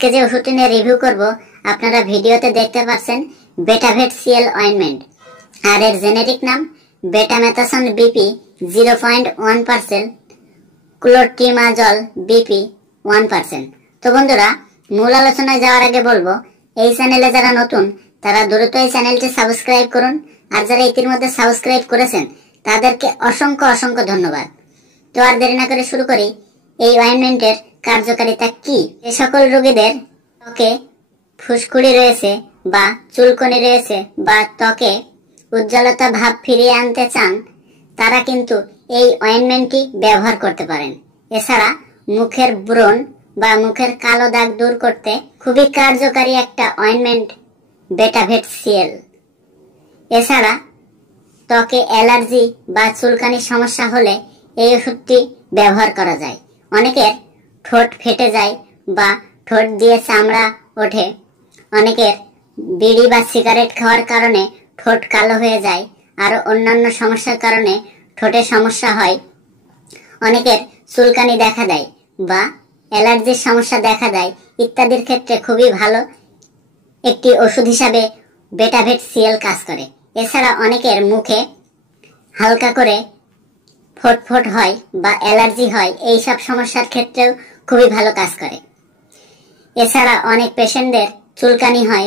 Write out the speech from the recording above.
আজকে যে ওষুধটি নিয়ে রিভিউ করব আপনারা ভিডিওতে দেখতে পাচ্ছেন বেটাভেট সিএল অয়েন্টমেন্ট, আর এর জেনেরিক নাম বেটামেথাসন বিপি 0.1%, ক্লোট্রিমাজল বিপি 1%। তো বন্ধুরা, মূল আলোচনায় যাওয়ার আগে বলবো, এই চ্যানেলে যারা নতুন তারা দ্রুত এই চ্যানেলটি সাবস্ক্রাইব করুন, আর যারা ইতিমধ্যে সাবস্ক্রাইব করেছেন তাদেরকে অসংখ্য অসংখ্য ধন্যবাদ। তো আর দেরি না করে শুরু করি। এই অয়েন্টমেন্টের কার্যকারিতা কি? যে সকল রোগীদের ত্বকে ফুসকুড়ি রয়েছে বা চুলকনি রয়েছে বা ত্বকে উজ্জ্বলতা ভাব ফিরিয়ে আনতে চান, তারা কিন্তু এই অয়েন্টমেন্টটি ব্যবহার করতে পারেন। এছাড়া মুখের ব্রণ বা মুখের কালো দাগ দূর করতে খুবই কার্যকারী একটা অয়েন্টমেন্ট বেটাভেট সিএল। এছাড়া ত্বকে অ্যালার্জি বা চুলকানির সমস্যা হলে এই ওষুধটি ব্যবহার করা যায়। অনেকের ঠোঁট ফেটে যায় বা ঠোঁট দিয়ে চামড়া ওঠে, অনেকের বিড়ি বা সিগারেট খাওয়ার কারণে ঠোঁট কালো হয়ে যায়, আর অন্যান্য সমস্যার কারণে ঠোঁটে সমস্যা হয়, অনেকের চুলকানি দেখা দেয় বা অ্যালার্জির সমস্যা দেখা দেয় ইত্যাদির ক্ষেত্রে খুবই ভালো একটি ওষুধ হিসাবে বেটাভেট সিএল কাজ করে। এছাড়া অনেকের মুখে হালকা করে ফোটফোট হয় বা অ্যালার্জি হয়, এই সব সমস্যার ক্ষেত্রেও খুবই ভালো কাজ করে। এছাড়া অনেক পেশেন্টদের চুলকানি হয়